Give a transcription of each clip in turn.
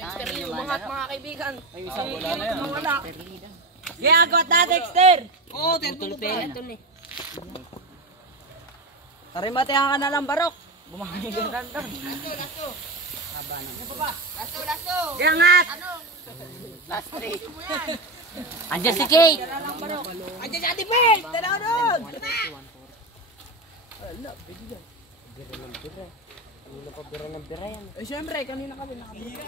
Dexter yung mga kaibigan. Ay, isang wala na yan. Wala. Kaya agot na, Dexter! Oo, tutulpin. Karimatihan ka na lang, Barok. Bumangin ka na lang. Lasto. Kaya ngat! Last three. Andiyan si Kate! Andiyan si Ate Peg! Tanaw doon! Eh, syempre, kanina kami nakabira.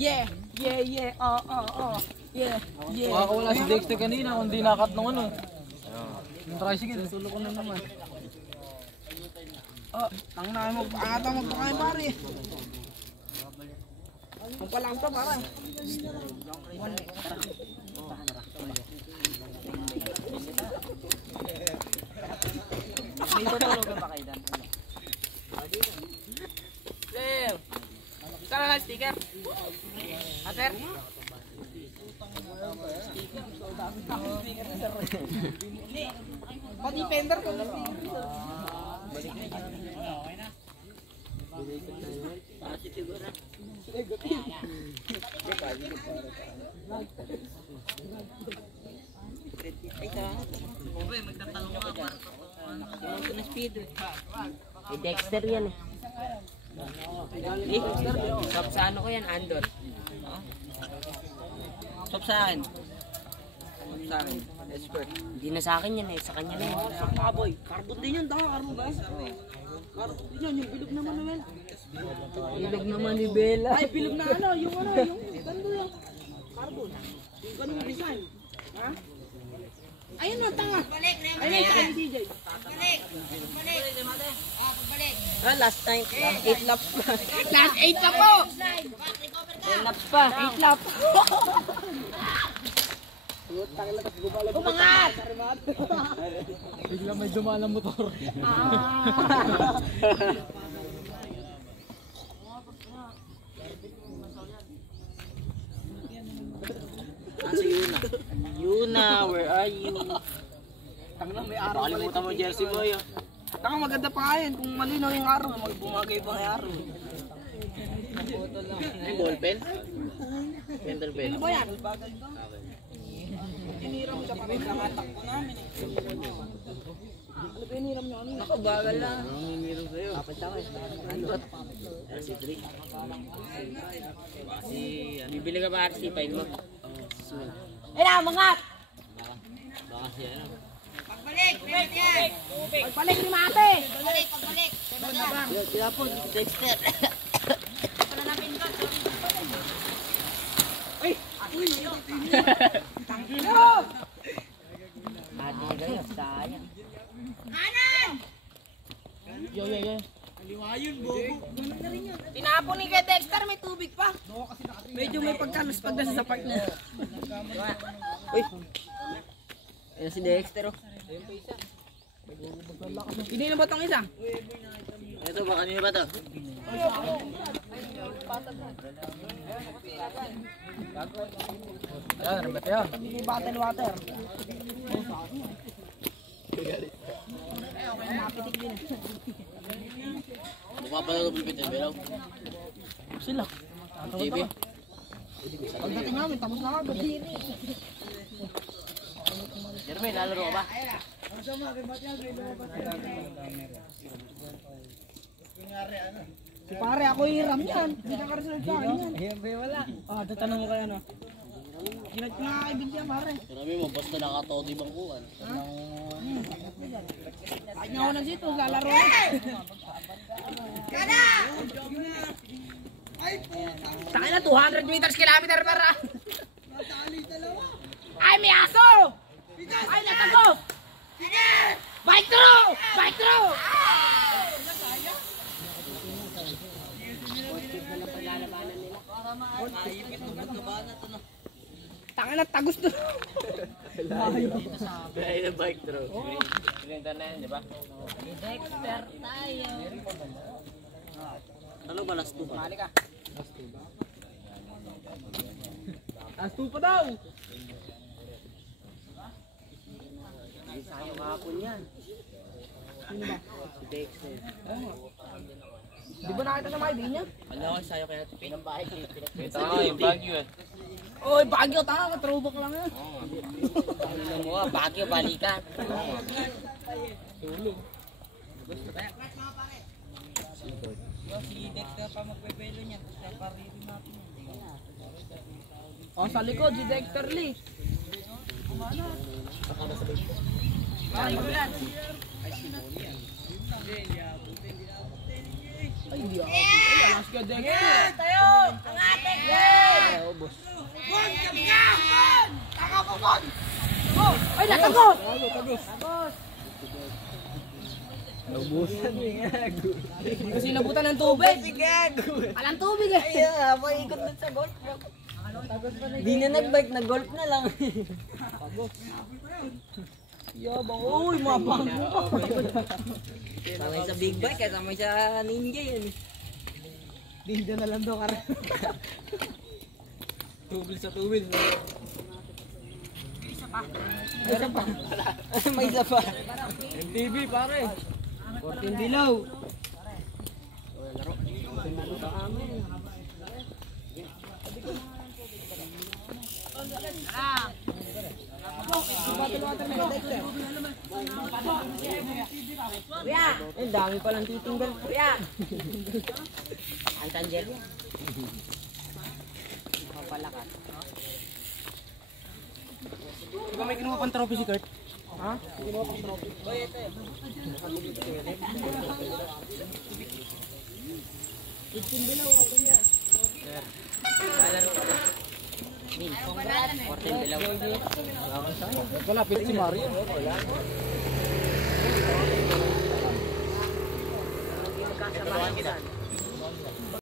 Yeah. Yeah. Makakawala si Dexter kanina kung di nakat ng ano. Yung tricycle. Sulo ko na naman. Tang na magpakain pare. Kung palang to pare. May tutulog ka ba kayo dan? Leo. Saan na sticker? Ater? Pati fender ko. Si Dexter yan eh. Stop sa ano ko yan, Andor. Stop sa akin. Sa akin. Expert. Hindi na sa akin yan eh, sa kanya na yan. Sa mga boy. Carbon din yan. Carbon ba? Carbon din yan. Yung bilog naman naman. Ilog naman ni Bella. Ay, bilog na ano. Yung ganda yung carbon. Yung ganun design. Ha? Ayun na, tanga. Ayun na, si CJ. Last time, 8 laps pa. Last 8 na po. 10 laps pa. 8 lap. Umangat! Bigla may dumaan ng motor. Si Yuna, where are you? Tanga may araw. Nakalimutan mo jersey mo yun. Tanga maganda pa nga yan. Kung malinaw yung araw, bumagay pa yung araw. May ballpen? Candle pen. Ano ba yan? Tiniram mo siya pa rin. Nakatakbo namin eh. Ano ba hiniram nyo? Ano? Nakabagal lang. Ano hiniram sa'yo? Apat ako eh. Ano? RC3. Bibili ka ba RC5 mo? Eh na, mangat! Baka siya ano? Pagbalik ni Mate! Sila po, Dexter. Uy! Tangino! Ate kayo, sayang. Yo. Tinapon ni kay Dexter, may tubig pa. Medyo may pagkalas sa part niya. Uy! Ayan si Dexter oh. Hindi na ba itong isa? Ito ba, kanina ba ito? Ayan, ano ba yan? Hindi bottle water. Mapitik din. Mukha pa lang nabibitin, Belaw. Sila. TV. Pagdating namin, tapos na agad. Jermaine, lalaro ka ba? Si pare, ako hiram yan. Hindi ka ka-reserve sa akin yan. Hiyempre wala. Ah, tatanong ko kayo ano. Ginag ko nakakaibig yan pare. Sabi mo, basta nakataod ibang kuhan. Kahit nga ako ng sito, lalaro na. Takin na, 200 meters kilometer para. Ay, may aso! Ay, natago! Bike through! Bike through! Takin na, tagos to. Dahil na bike throw. Pinunta na yan, di ba? Dexter tayo. Ano ba last two ba? Mali ka. Last two pa daw. Sayo kahapon yan. Sino ba? Si Dexter. Di ba nakita sa mga ID niya? Alam ko, sayo kaya pinambahay. Kita nga yung Baguio eh. Oy, Baguio, tanga ka, throwback lang yan. Ano mo, Baguio, balikan. Si Dexter pa magpepelo niya, tapos kaparito natin. O, sa likod, si Dexter Lee. Ay, gulat. Ay, di ako. Ay, alas ka, Dexter. Tayo! Ang ate! Ay, ubos. Ay, natagos! Ubusan niya. Kasi nabutan ng tubig. Gago. Alang tubig eh. Ay, paikot na sa golf. Di na nag-bike, nag-golf na lang. Yabang, uy, mapang. Samay sa big bike, samay sa ninja yan. Dinda na lang daw ka rin. Tubil sa tubil. May isa pa. MTV pare. 14 below. Kuya! Ang dami palang titinggal. Kuya! Ang tanjer yan. Kapalakas. Di ba may kinuha pang trophy si Kurt? Ha? Min, 14 below. Kalapit si Mario. Magkasabahan kita.